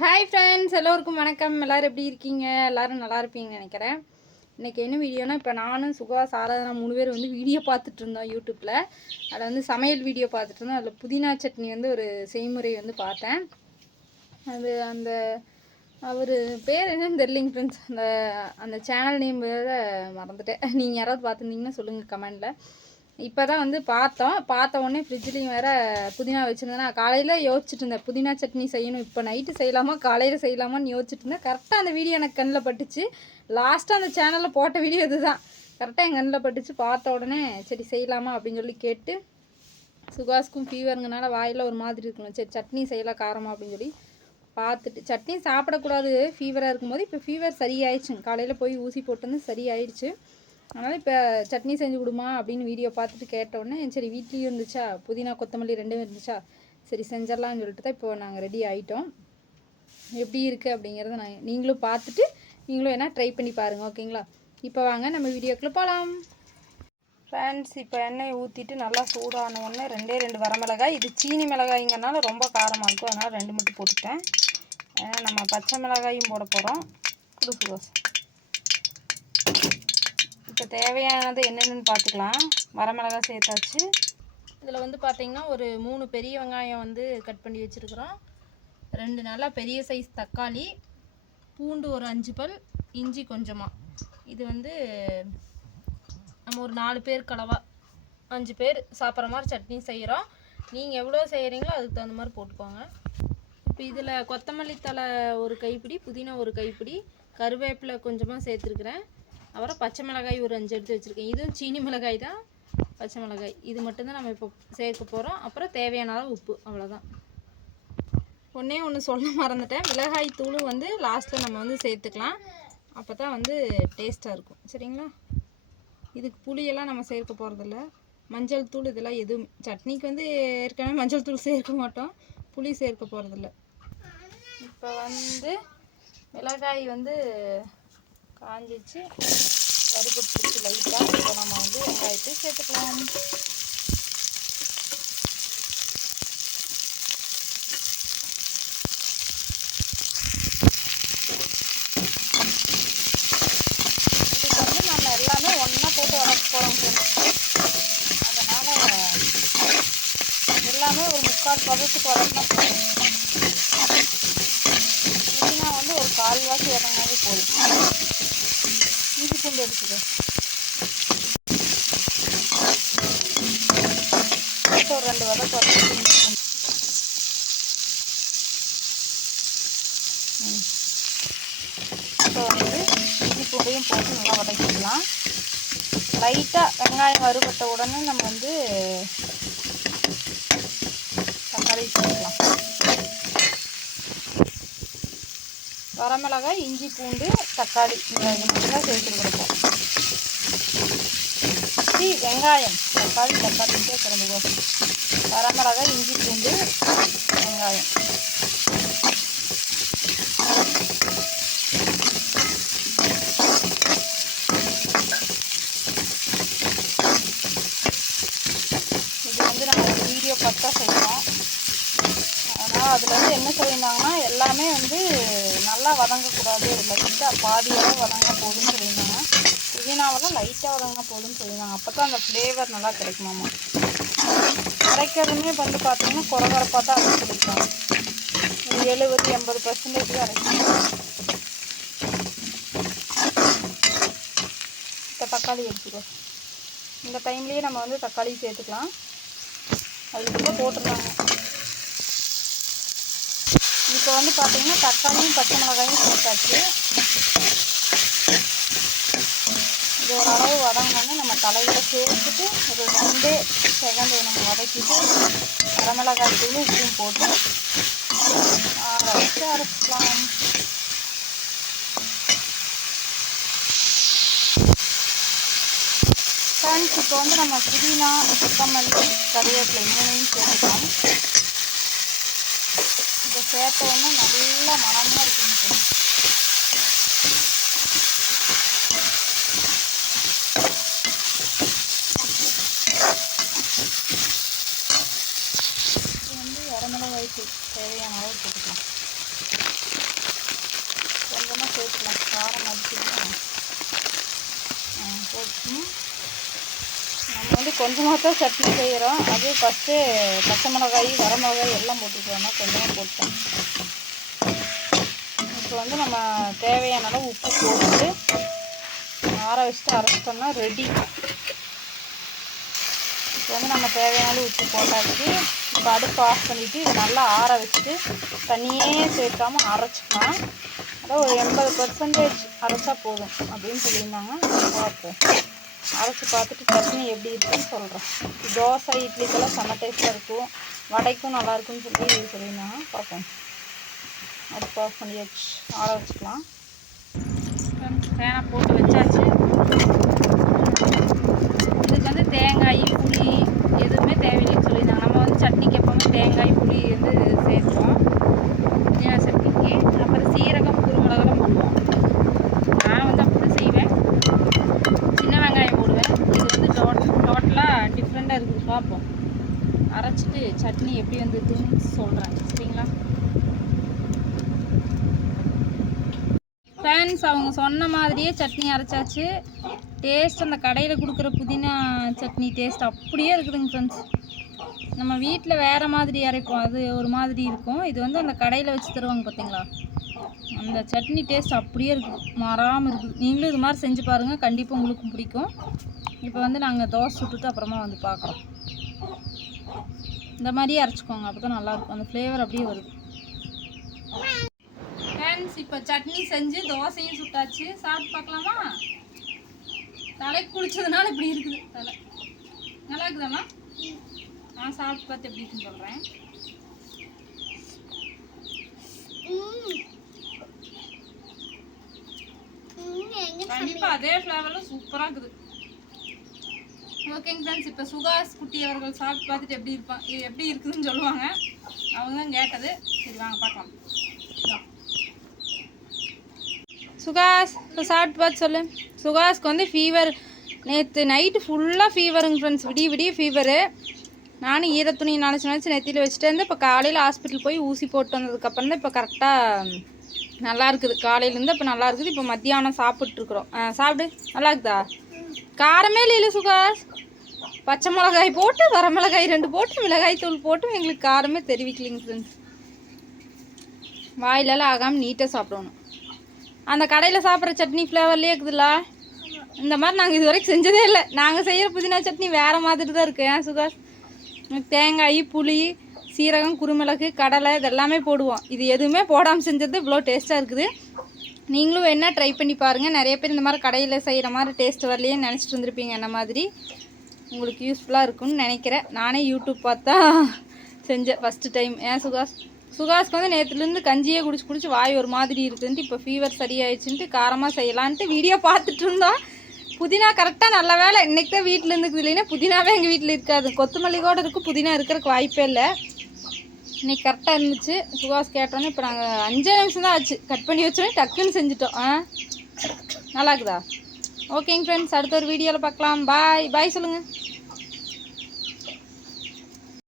Hi friends, எல்லோருக்கும் வணக்கம். எல்லோரும் எப்படி இருக்கீங்க? எல்லோரும் நல்லா இருப்பீங்கன்னு நினைக்கிறேன். இன்றைக்கி என்ன வீடியோனா, இப்போ நானும் சுகாஸ் ஆராதனா 3 பேர் வந்து வீடியோ பார்த்துட்டு இருந்தோம் யூடியூப்பில். அதில் வந்து சமையல் வீடியோ பார்த்துட்டு இருந்தோம். அதில் புதினா சட்னி வந்து ஒரு செய்முறை வந்து பார்த்தேன். அது அந்த அவர் பேர் என்னன்னு தெரியலிங்க ஃப்ரெண்ட்ஸ். அந்த சேனல் நேம் வேறு மறந்துட்டேன். நீங்கள் யாராவது பார்த்துருந்தீங்கன்னா சொல்லுங்கள் கமெண்டில். இப்போ தான் வந்து பார்த்த உடனே ஃப்ரிட்ஜ்லேயும் வேறு புதினா வச்சுருந்தேன். நான் காலையில் யோசிச்சுட்டு இருந்தேன் புதினா சட்னி செய்யணும், இப்போ நைட்டு செய்யலாமா காலையில் செய்யலாமான்னு யோசிச்சுட்டு இருந்தேன். கரெக்டாக அந்த வீடியோ எனக்கு கண்ணில் பட்டுச்சு. லாஸ்ட்டாக அந்த சேனலில் போட்ட வீடியோ இது தான். கரெக்டாக என் கண்ணில் பட்டுச்சு. பார்த்த உடனே சரி செய்யலாமா அப்படின்னு சொல்லி கேட்டு, சுகாஸுக்கும் ஃபீவருங்கனால வாயில் ஒரு மாதிரி இருக்கணும், சரி சட்னி செய்யலாம் காரமாக அப்படின்னு சொல்லி பார்த்துட்டு. சட்னி சாப்பிடக்கூடாது ஃபீவராக இருக்கும்போது. இப்போ ஃபீவர் சரியாயிடுச்சுங்க. காலையில் போய் ஊசி போட்டு வந்து சரியாயிடுச்சு. அதனால் இப்போ சட்னி செஞ்சு கொடுமா அப்படின்னு வீடியோ பார்த்துட்டு கேட்டோடனே, சரி வீட்லேயும் இருந்துச்சா, புதினா கொத்தமல்லி ரெண்டும் இருந்துச்சா, சரி செஞ்சிடலான்னு சொல்லிட்டு தான் இப்போ நாங்கள் ரெடி ஆகிட்டோம். எப்படி இருக்குது அப்படிங்கிறத நீங்களும் பார்த்துட்டு நீங்களும் வேணால் ட்ரை பண்ணி பாருங்கள், ஓகேங்களா? இப்போ வாங்க நம்ம வீடியோக்குள்ளே போகலாம். ஃப்ரெண்ட்ஸ், இப்போ எண்ணெய் ஊற்றிட்டு நல்லா சூடான உடனே 2 வரமிளகாய். இது சீனி மிளகாய்ங்கிறனால ரொம்ப காரமாக இருக்கும், அதனால் 2 மட்டும் போட்டுட்டேன். ஏன்னா நம்ம பச்சை மிளகாயும் போட போகிறோம். சுகாஸ் இப்போ தேவையானது என்னென்னு பார்த்துக்கலாம். வரமிளகாய் சேர்த்தாச்சு. இதில் வந்து பார்த்திங்கன்னா ஒரு 3 பெரிய வெங்காயம் வந்து கட் பண்ணி வச்சுருக்குறோம். 2 நல்லா பெரிய சைஸ் தக்காளி, பூண்டு ஒரு 5 பல், இஞ்சி கொஞ்சமாக. இது வந்து நம்ம ஒரு 4 பேர் கலவா 5 பேர் சாப்பிட்ற மாதிரி சட்னி செய்கிறோம். நீங்கள் எவ்வளோ செய்கிறீங்களோ அதுக்கு தகுந்த மாதிரி போட்டுக்கோங்க. இப்போ இதில் கொத்தமல்லி தழை ஒரு கைப்பிடி, புதினா ஒரு கைப்பிடி, கருவேப்பிலை கொஞ்சமாக சேர்த்துருக்குறேன். அப்புறம் பச்சை மிளகாய் ஒரு 5 எடுத்து வச்சுருக்கேன். இதுவும் சீனி மிளகாய் தான், பச்சை மிளகாய். இது மட்டும்தான் நம்ம இப்போ சேர்க்க போகிறோம். அப்புறம் தேவையான அளவு உப்பு, அவ்வளோதான். ஒன்று சொல்ல மறந்துட்டேன், மிளகாய் தூளும் வந்து லாஸ்ட்டில் நம்ம வந்து சேர்த்துக்கலாம். அப்போ தான் வந்து டேஸ்ட்டாக இருக்கும், சரிங்களா? இதுக்கு புளியெல்லாம் நம்ம சேர்க்க போகிறதில்ல. மஞ்சள் தூள் இதெல்லாம் எதுவும் சட்னிக்கு வந்து ஏற்கனவே மஞ்சள் தூள் சேர்க்க மாட்டோம், புளி சேர்க்க போகிறதில்ல. இப்போ வந்து மிளகாய் வந்து காஞ்சிச்சு, வறுபட்டுருச்சு லைட்டாக. இப்போ நம்ம வந்து வெங்காயத்தை சேர்த்துக்கலாம். இதுக்கு வந்து நம்ம எல்லாமே ஒன்றா போட்டு வளர்க்க போகிறோம். அதனால் எல்லாமே ஒரு 3/4 பதத்துக்கு வளர்த்தா போதும். புதினா வந்து ஒரு 1/4 வாசி வதங்கினாவே போதும். இஞ்சி பூண்டு எடுத்துக்கோ. ஒரு 2 வதக்கு வதக்கி இப்போ வந்து இஞ்சி பூண்டையும் போட்டு நல்லா வதக்கிக்கலாம். லைட்டாக வெங்காயம் வறுபட்ட உடனே நம்ம வந்து தக்காளி சேர்க்கலாம். வரமிளகாய், இஞ்சி பூண்டு, தக்காளி இது மட்டும்தான் சேர்த்துருக்குறோம். வெங்காயம், தக்காளி சேர்க்குறோம். வரமிளகாய், இஞ்சி பூண்டு, வெங்காயம். இது வந்து நம்ம வீடியோ பார்த்தா செய்யணும். ஆனால் அதில் வந்து என்ன சொல்லியிருந்தாங்கன்னா, எல்லாமே வந்து நல்லா வதங்கக்கூடாது, லைட்டாக பாதியளவு வதங்க போதும்னு சொல்லியிருந்தாங்க. புதினாவெல்லாம் லைட்டாக வதங்கினா போதும்னு சொல்லியிருந்தாங்க. அப்போ தான் அந்த ஃப்ளேவர் நல்லா கிடைக்குமாம்மா. அரைக்கிறதுமே வந்து பார்த்திங்கன்னா குறகுறப்பாக தான் அரைச்சி சொல்லியிருக்காங்க. 70-80% தான் அரைக்கணும். இப்போ தக்காளி எடுத்துக்கோ. இந்த டைம்லேயே நம்ம வந்து தக்காளி சேர்த்துக்கலாம். அதுக்குள்ளே போட்டுருந்தாங்க. இப்போ வந்து பார்த்திங்கன்னா தக்காளியும் பச்சை மிளகாயும் சேர்த்தாச்சு. இது ஓரளவு வதங்கினோன்னா நம்ம தலையில் சேர்த்துட்டு ஒரு 2 செகண்ட் நம்ம வதக்கிட்டு வரமிளகாய் தூள் உப்பும் போட்டு வச்சு அரைச்சிக்கலாம். ஃப்ரெண்ட்ஸ், இப்போ வந்து நம்ம புதினா, கொத்தமல்லி, கருவேப்பிலை 3ஐயும் சேர்த்துக்கலாம். இதை சேர்த்த உடனே நல்லா மணமாக இருக்குங்க. வரமிளகாய் தேவையான அளவு போட்டுக்கலாம். நம்ம வந்து கொஞ்சமாக தான் சட்னி செய்கிறோம். அது ஃபஸ்ட்டு பச்சை மிளகாய் வரமிளகாய் எல்லாம் போட்டுக்கிறோம்னா கொஞ்சமாக போட்டோம். இப்போ வந்து நம்ம தேவையான அளவு உப்பு போட்டு ஆற வச்சுட்டு அரைச்சிட்டோம்னா ரெடி. இப்போ வந்து நம்ம தேவையான அளவு உப்பு போட்டாச்சு. இப்போ அடுப்பு ஆஃப் பண்ணிவிட்டு இது நல்லா ஆற வச்சுட்டு தண்ணியே சேர்க்காமல் அரைச்சிக்கலாம். அதான் ஒரு 80% அரைச்சா போதும் அப்படின்னு சொல்லியிருந்தாங்க. பார்ப்போம், அரைச்சி பார்த்துட்டு சட்னி எப்படி இருக்குன்னு சொல்கிறேன். தோசை இட்லிக்கெல்லாம் செம்ம டேஸ்ட்டாக இருக்கும், வடைக்கும் நல்லாயிருக்குன்னு சொல்லி சொல்லியிருந்தாங்க. பார்ப்போம். அடுப்பு ஆஃப் பண்ணி வச்சு ஆற வச்சுக்கலாம். பேனை போட்டு வச்சாச்சு. இதுக்கு வந்து தேங்காய் புளி எதுவுமே தேவையில்லைன்னு சொல்லியிருந்தாங்க. நம்ம வந்து சட்னிக்கு எப்போவுமே தேங்காய் புளி வந்து சேர்ப்போம் புதினா சட்னிக்கு. அப்புறம் சீரகம் குருமிளகெல்லாம் போடுவோம். நான் வந்து அப்படி தான் செய்வேன். சின்ன வெங்காயம் போடுவேன். இது வந்து டோட்டலாக டிஃப்ரெண்ட்டாக இருக்குது. பார்ப்போம். அரைச்சிட்டு சட்னி எப்படி வந்துருக்குன்னு சொல்கிறேன். சரிங்களா ஃப்ரெண்ட்ஸ்? அவங்க சொன்ன மாதிரியே சட்னி அரைச்சாச்சு. டேஸ்ட் அந்த கடையில் கொடுக்குற புதினா சட்னி டேஸ்ட் அப்படியே இருக்குதுங்க ஃப்ரெண்ட்ஸ். நம்ம வீட்டில் வேறு மாதிரி அரைப்போம், அது ஒரு மாதிரி இருக்கும். இது வந்து அந்த கடையில் வச்சு தருவாங்க பார்த்தீங்களா, அந்த சட்னி டேஸ்ட் அப்படியே இருக்குது, மாறாமல் இருக்குது. நீங்களும் இது மாதிரி செஞ்சு பாருங்கள், கண்டிப்பாக உங்களுக்கும் பிடிக்கும். இப்போ வந்து நாங்கள் தோசை சுட்டுட்டு அப்புறமா வந்து பார்க்குறோம். இந்த மாதிரியே அரைச்சிக்கோங்க, அப்போ தான் நல்லாயிருக்கும். அந்த ஃப்ளேவர் அப்படியே வருது. ஃப்ரெண்ட்ஸ், இப்போ சட்னி செஞ்சு தோசையும் சுட்டாச்சு. சாப்பிட்டு பார்க்கலாமா? தலை குளிச்சதுனால இப்படி இருக்குது தலை. நல்லா இருக்குதாம்மா? நான் சாப்பிட்டு பார்த்து எப்படி இருக்குன்னு சொல்கிறேன். கண்டிப்பாக அதே ஃப்ளேவரில் சூப்பராக இருக்குது. ஓகேங்க ஃப்ரெண்ட்ஸ், இப்போ சுகாஸ் குட்டி அவர்கள் சாப்பிட்டு பார்த்துட்டு எப்படி இருக்குதுன்னு சொல்லுவாங்க. அவங்க தான் கேட்டது. சரி வாங்க பார்க்கலாம். சுகாஸ் இப்போ சாப்பிட்டு பார்த்து சொல்லு. சுகாஸ்க்கு வந்து ஃபீவர். நேற்று நைட்டு ஃபுல்லாக ஃபீவருங்க ஃப்ரெண்ட்ஸ், விடிய ஃபீவரு. நானும் ஈரத்துணி நினச்சி நெத்தியில் வச்சுட்டு இருந்து இப்போ காலையில் ஹாஸ்பிட்டல் போய் ஊசி போட்டு வந்ததுக்கப்புறம் தான் இப்போ கரெக்டாக நல்லா இருக்குது. காலையிலேருந்து இப்போ நல்லா இருக்குது. இப்போ மத்தியானம் சாப்பிட்ருக்குறோம். சாப்பிடு. நல்லா இருக்குதா? காரமே இல்லை சுகாஸ். பச்சை மிளகாய் போட்டு வரமிளகாய் 2 போட்டு மிளகாய் தூள் போட்டு எங்களுக்கு காரமே தெரிவிக்கலிங்க ஃப்ரெண்ட்ஸ். வாயிலெல்லாம் ஆகாமல் நீட்டாக சாப்பிடணும். அந்த கடையில் சாப்பிட்ற சட்னி ஃப்ளேவர்லேயே இருக்குதுல்ல. இந்த மாதிரி நாங்கள் இது வரைக்கும் செஞ்சதே இல்லை. நாங்கள் செய்கிற புதினா சட்னி வேறு மாதிரி தான் இருக்குது. ஏன் சுகாஸ்? தேங்காய் புளி சீரகம் குருமிளகு கடலை இதெல்லாமே போடுவோம். இது எதுவுமே போடாமல் செஞ்சது இவ்வளோ டேஸ்ட்டாக இருக்குது. நீங்களும் வேணால் ட்ரை பண்ணி பாருங்கள். நிறைய பேர் இந்த மாதிரி கடையில் செய்கிற மாதிரி டேஸ்ட் வரலையே நினச்சிட்டு இருந்திருப்பீங்க. என்ன மாதிரி உங்களுக்கு யூஸ்ஃபுல்லாக இருக்குன்னு நினைக்கிறேன். நானே யூடியூப் பார்த்தா செஞ்சேன் ஃபஸ்ட்டு டைம். ஏன் சுகாஸ்க்கு வந்து நேற்றுலேருந்து கஞ்சியே குடிச்சு வாய் ஒரு மாதிரி இருக்குதுன்ட்டு இப்போ ஃபீவர் சரியாயிடுச்சுன்ட்டு காரமாக செய்யலான்ட்டு வீடியோ பார்த்துட்டு இருந்தோம். புதினா கரெக்டாக நல்ல வேலை இன்றைக்கி தான் வீட்டில் இருந்துக்குது. இல்லைன்னா புதினாவே எங்கள் வீட்டில் இருக்காது. கொத்தமல்லி கூட இருக்கும், புதினா இருக்கிறதுக்கு வாய்ப்பே இல்லை. இன்றைக்கி கரெக்டாக இருந்துச்சு. சுகாஸ் கேட்டோன்னே இப்போ நாங்கள் 5 நிமிஷம் தான் ஆச்சு. கட் பண்ணி வச்சோன்னே டக்குன்னு செஞ்சுட்டோம். நல்லா இருக்குதா? ஓகேங்க ஃப்ரெண்ட்ஸ், அடுத்த ஒரு வீடியோவில் பார்க்கலாம். பாய் சொல்லுங்கள்.